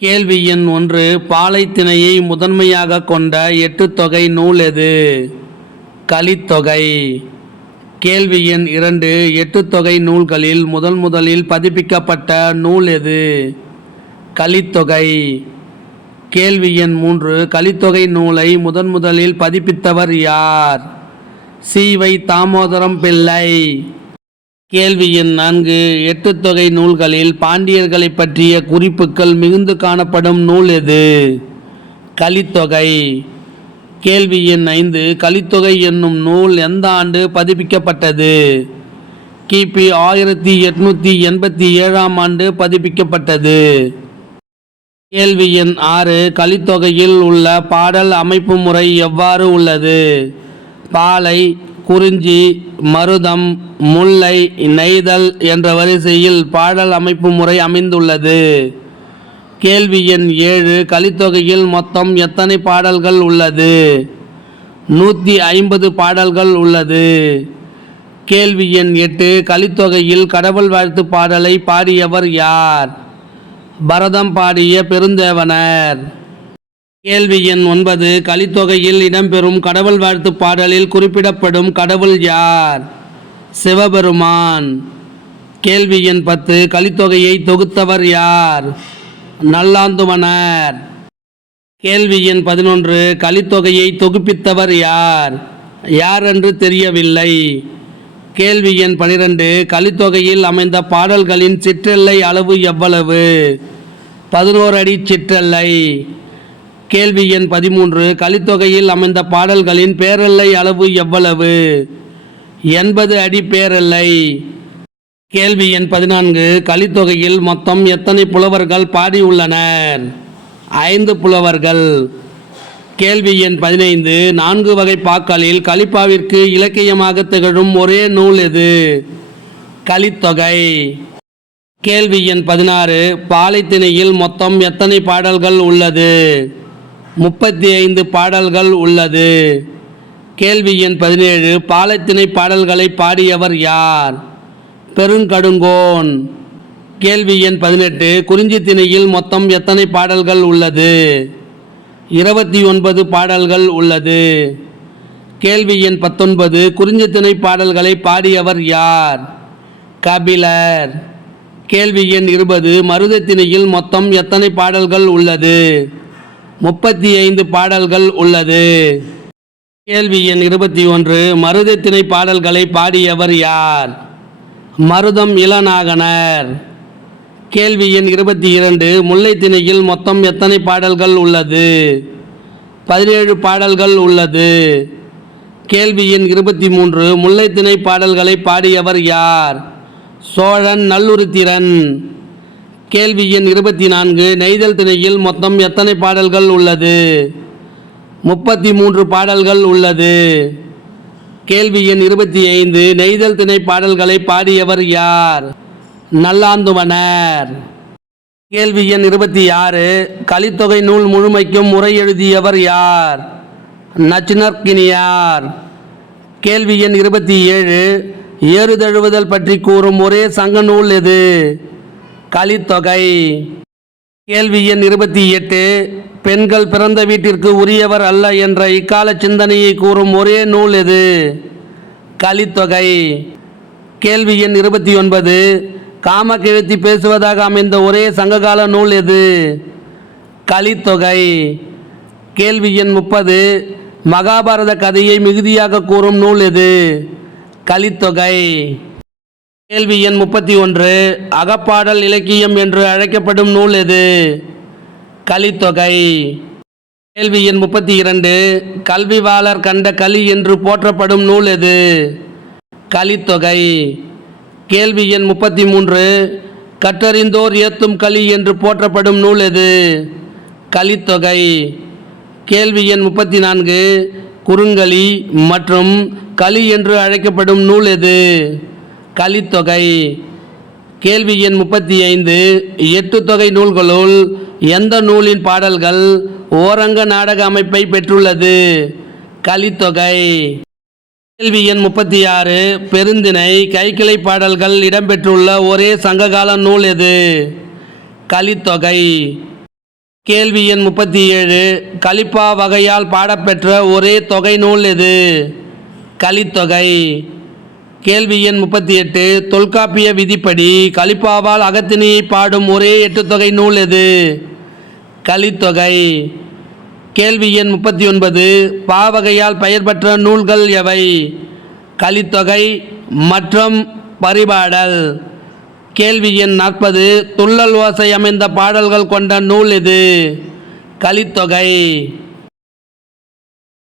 கேள்வி எண் 1. பாலைத்திணையை முதன்மையாகக் கொண்ட எட்டுத்தொகை நூல் எது? கலித்தொகை. கேள்வி எண் 2. எட்டுத்தொகை நூல்களில் முதலில் பதிப்பிக்கப்பட்ட நூல் எது? கலித்தொகை. கேள்வி எண் 3. கலித்தொகை நூலை முதலில் பதிப்பித்தவர் யார்? சி. வை. தாமோதரம் பிள்ளை. கேள்வி எண் 4. எட்டுத்தொகை நூல்களில் பாண்டியர்களை பற்றிய குறிப்புகள் மிகுந்து காணப்படும் நூல் எது? கலித்தொகை. கேள்வி எண் 5. கலித்தொகை என்னும் நூல் எந்த ஆண்டு பதிப்பிக்கப்பட்டது? கிபி 1887 ஆண்டு பதிப்பிக்கப்பட்டது. கேள்வி எண் 6. கலித்தொகையில் உள்ள பாடல் அமைப்பு முறை எவ்வாறு உள்ளது? பாலை, குறிஞ்சி, மருதம், முல்லை, நெய்தல் என்ற வரிசையில் பாடல் அமைப்பு முறை அமைந்துள்ளது. கேள்வி எண் 7. கலித்தொகையில் மொத்தம் எத்தனை பாடல்கள் உள்ளது? 150 பாடல்கள் உள்ளது. கேள்வி எண் 8. கலித்தொகையில் கடவுள் வாழ்த்து பாடலை பாடியவர் யார்? பரதம் பாடிய பெருந்தேவனார். கேள்வி எண் 9. கலித்தொகையில் இடம்பெறும் கடவுள் வாழ்த்து பாடலில் குறிப்பிடப்படும் கடவுள் யார்? சிவபெருமான். கேள்வி எண் 10. கலித்தொகையை தொகுத்தவர் யார்? நல்லாந்துவனார். கேள்வி எண் 11. கலித்தொகையை தொகுப்பித்தவர் யார்? யாரென்று தெரியவில்லை. கேள்வி எண் 12. கலித்தொகையில் அமைந்த பாடல்களின் சிற்றெல்லை அளவு எவ்வளவு? 11 அடி சிற்றெல்லை. கேள்வி எண் 13. கலித்தொகையில் அமைந்த பாடல்களின் பேரெல்லை அளவு எவ்வளவு? 80 அடி பேரெல்லை. கேள்வி எண் 14. கலித்தொகையில் மொத்தம் எத்தனை புலவர்கள் பாடியுள்ளனர்? 5 புலவர்கள். கேள்வி எண் 15. 4 வகை பாக்களில் கலிப்பாவிற்கு இலக்கியமாக திகழும் ஒரே நூல் எது? கலித்தொகை. கேள்வி எண் 16. பாலைத்திணையில் மொத்தம் எத்தனை பாடல்கள் உள்ளது? 35 பாடல்கள் உள்ளது. கேள்வி எண் 17. பாலைத்திணை பாடல்களை பாடியவர் யார்? பெருங்கடுங்கோன். கேள்வி எண் 18. குறிஞ்சி திணையில் மொத்தம் எத்தனை பாடல்கள் உள்ளது? 29 பாடல்கள் உள்ளது. கேள்வி எண் 19. குறிஞ்சி திணை பாடல்களை பாடியவர் யார்? கபிலர். கேள்வி எண் 20. மருத திணையில் மொத்தம் எத்தனை பாடல்கள் உள்ளது? 35 பாடல்கள் உள்ளது. கேள்வி எண் 21. மருத திணை பாடல்களை பாடியவர் யார்? மருதம் இளநாகனார். கேள்வி எண் 22. முல்லை திணையில் மொத்தம் எத்தனை பாடல்கள் உள்ளது? 17 பாடல்கள் உள்ளது. கேள்வி எண் 23. முல்லை திணை பாடல்களை பாடியவர் யார்? சோழன் நல்லுருத்திரன். கேள்வி எண் 24. நெய்தல் திணையில் மொத்தம் எத்தனை பாடல்கள் உள்ளது? 33 பாடல்கள் உள்ளது. கேள்வி எண் 25. நெய்தல் திணை பாடல்களை பாடியவர் யார்? நல்லாந்துவனார். கேள்வி எண் 26. கலித்தொகை நூல் முழுமைக்கும் உரை எழுதியவர் யார்? நச்சினார்க்கினியார். கேள்வி எண் 27. ஏறுதழுவுதல் பற்றி கூறும் ஒரே சங்க நூல் எது? கலித்தொகை. கேள்வி எண் 28. பெண்கள் பிறந்த வீட்டிற்கு உரியவர் அல்ல என்ற இக்கால சிந்தனையை கூறும் ஒரே நூல் எது? கலித்தொகை. கேள்வி எண் 29. காமக்கிழத்தி பேசுவதாக அமைந்த ஒரே சங்ககால நூல் எது? கலித்தொகை. கேள்வி எண் 30. மகாபாரத கதையை மிகுதியாக கூறும் நூல் எது? கலித்தொகை. கேள்வி எண் 31. அகப்பாடல் இலக்கியம் என்று அழைக்கப்படும் நூல் எது? கலித்தொகை. கேள்வி எண் 32. கல்விவாளர் கண்ட களி என்று போற்றப்படும் நூல் எது? கலித்தொகை. கேள்வி எண் 33. கற்றறிந்தோர் ஏத்தும் களி என்று போற்றப்படும் நூல் எது? கலித்தொகை. கேள்வி எண் 34. குறுங்கலி மற்றும் களி என்று அழைக்கப்படும் நூல் எது? கலித்தொகை. கேள்வி எண் 35. எட்டுத்தொகை நூல்களுள் எந்த நூலின் பாடல்கள் ஓரங்க நாடக அமைப்பை பெற்றுள்ளது? கலித்தொகை. கேள்வி எண் 36. பெருந்திணை, கைக்கிளை பாடல்கள் இடம்பெற்றுள்ள ஒரே சங்ககால நூல் எது? கலித்தொகை. கேள்வி எண் 37 கலிப்பா வகையால் பாடப்பெற்ற ஒரே தொகை நூல் எது? கலித்தொகை. கேள்வி எண் 38 தொல்காப்பிய விதிப்படி கலிப்பாவால் அகத்திணையை பாடும் ஒரே எட்டுத்தொகை நூல் எது? கலித்தொகை. கேள்வி எண் 39 பாவகையால் பெயர் பெற்ற நூல்கள் எவை? கலித்தொகை மற்றும் பரிபாடல். கேள்வி எண் 40 துள்ளல் ஓசை அமைந்த பாடல்கள் கொண்ட நூல் எது? கலித்தொகை.